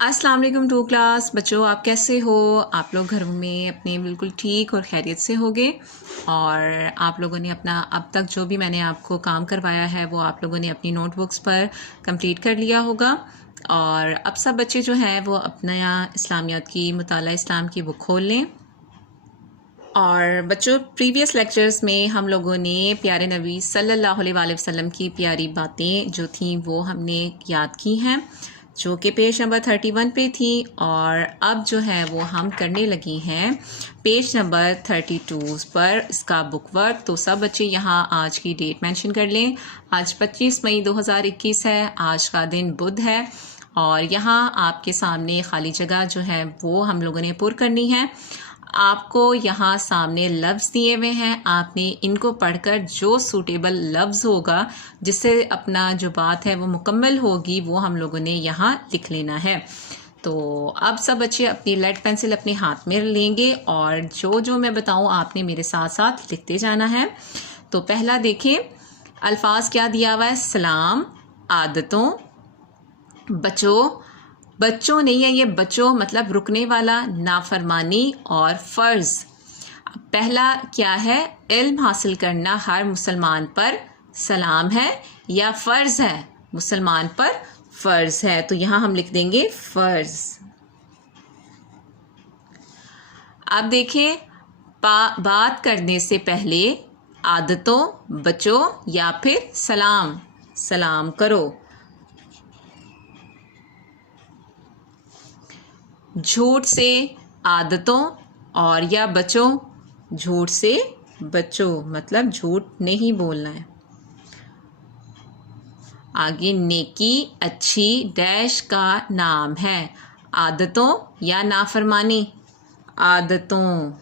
अस्सलाम वालेकुम to class बच्चों, आप कैसे हो? आप लोग घर में अपने बिल्कुल ठीक और खैरियत से होगे और आप लोगों ने अपना अब तक जो भी मैंने आपको काम करवाया है वो आप लोगों ने अपनी नोटबुक्स पर कंप्लीट कर लिया होगा। और अब सब बच्चे जो हैं वो अपना इस्लामियात की मुताला इस्लाम की बुक खोल लें। और बच्चों, प्रीवियस लेक्चर्स में हम लोगों ने प्यारे नबी सल्लल्लाहु अलैहि वसल्लम की प्यारी बातें जो थी वो हमने याद की हैं, जो कि पेज नंबर 31 पे थी। और अब जो है वो हम करने लगी हैं पेज नंबर 32 पर इसका बुक वर्क। तो सब बच्चे यहाँ आज की डेट मेंशन कर लें। आज 25 मई 2021 है, आज का दिन बुध है। और यहाँ आपके सामने खाली जगह जो है वो हम लोगों ने पुर करनी है। आपको यहाँ सामने लफ्ज़ दिए हुए हैं, आपने इनको पढ़कर जो सूटेबल लफ्ज़ होगा जिससे अपना जो बात है वो मुकम्मल होगी वो हम लोगों ने यहाँ लिख लेना है। तो अब सब बच्चे अपनी लेड पेंसिल अपने हाथ में लेंगे और जो जो मैं बताऊँ आपने मेरे साथ साथ लिखते जाना है। तो पहला देखें, अल्फाज क्या दिया हुआ है? सलाम, आदतों, बच्चों, बच्चों नहीं है ये, बच्चों मतलब रुकने वाला, नाफरमानी और फ़र्ज़। पहला क्या है? इल्म हासिल करना हर मुसलमान पर सलाम है या फ़र्ज़ है? मुसलमान पर फ़र्ज़ है, तो यहाँ हम लिख देंगे फ़र्ज़। अब देखें, बात करने से पहले आदतों, बच्चों या फिर सलाम, सलाम करो। झूठ से आदतों और या बचो, झूठ से बचो मतलब झूठ नहीं बोलना है। आगे, नेकी अच्छी डैश का नाम है, आदतों या नाफरमानी? आदतों।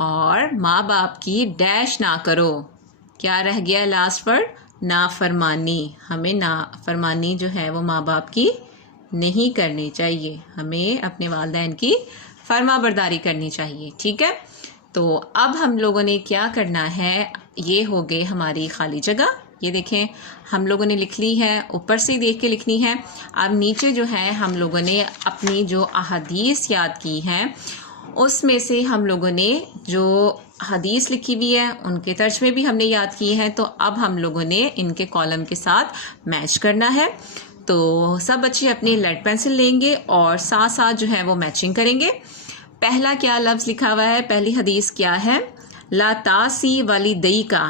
और माँ बाप की डैश ना करो, क्या रह गया लास्ट वर्ड? नाफरमानी। हमें नाफरमानी जो है वो माँ बाप की नहीं करनी चाहिए, हमें अपने वालिदैन की फर्माबरदारी करनी चाहिए, ठीक है। तो अब हम लोगों ने क्या करना है, ये हो गए हमारी खाली जगह। ये देखें हम लोगों ने लिख ली है, ऊपर से देख के लिखनी है। अब नीचे जो है हम लोगों ने अपनी जो अहादीस याद की हैं उसमें से हम लोगों ने जो हदीस लिखी हुई है उनके तर्जमे भी हमने याद किए हैं। तो अब हम लोगों ने इनके कॉलम के साथ मैच करना है। तो सब बच्चे अपनी लेड पेंसिल लेंगे और साथ साथ जो है वो मैचिंग करेंगे। पहला क्या लफ्ज़ लिखा हुआ है? पहली हदीस क्या है? ला तासी वालिदई का,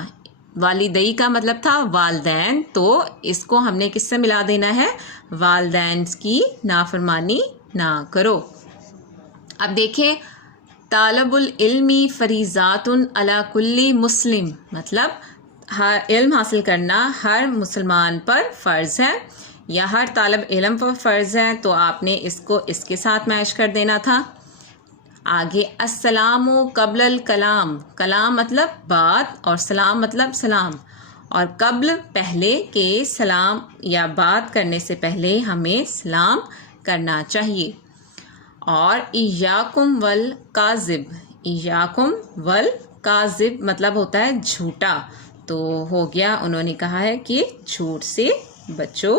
वालिदई का मतलब था वालदैन, तो इसको हमने किससे मिला देना है? वालदैन की नाफरमानी ना करो। अब देखें, तालबुल इल्मी फरीज़ातुन अला कुल्ली मुस्लिम मतलब हर इल्म हासिल करना हर मुसलमान पर फ़र्ज़ है या हर तालब इल्म पर फ़र्ज़ है, तो आपने इसको इसके साथ मैच कर देना था। आगे, अस्सलामु क़ब्लल कलाम, कलाम मतलब बात और सलाम मतलब सलाम, और कब्ल पहले के, सलाम या बात करने से पहले हमें सलाम करना चाहिए। और इयाकुम वल काजिब, इयाकुम वल काजिब मतलब होता है झूठा, तो हो गया उन्होंने कहा है कि झूठ से बचो।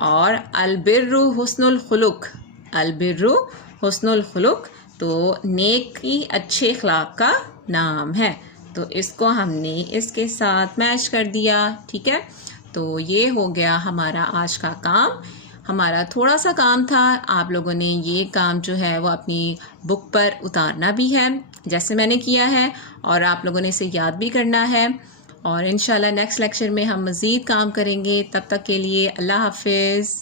और अलबिर्रु हुस्नुल खुलुक, अलबिर्रु हुस्नुल खुलुक तो नेकी अच्छे अखलाक का नाम है, तो इसको हमने इसके साथ मैच कर दिया, ठीक है। तो ये हो गया हमारा आज का काम। हमारा थोड़ा सा काम था, आप लोगों ने ये काम जो है वो अपनी बुक पर उतारना भी है जैसे मैंने किया है, और आप लोगों ने इसे याद भी करना है। और इंशाल्लाह नेक्स्ट लेक्चर में हम मज़ीद काम करेंगे। तब तक के लिए अल्लाह हाफिज़।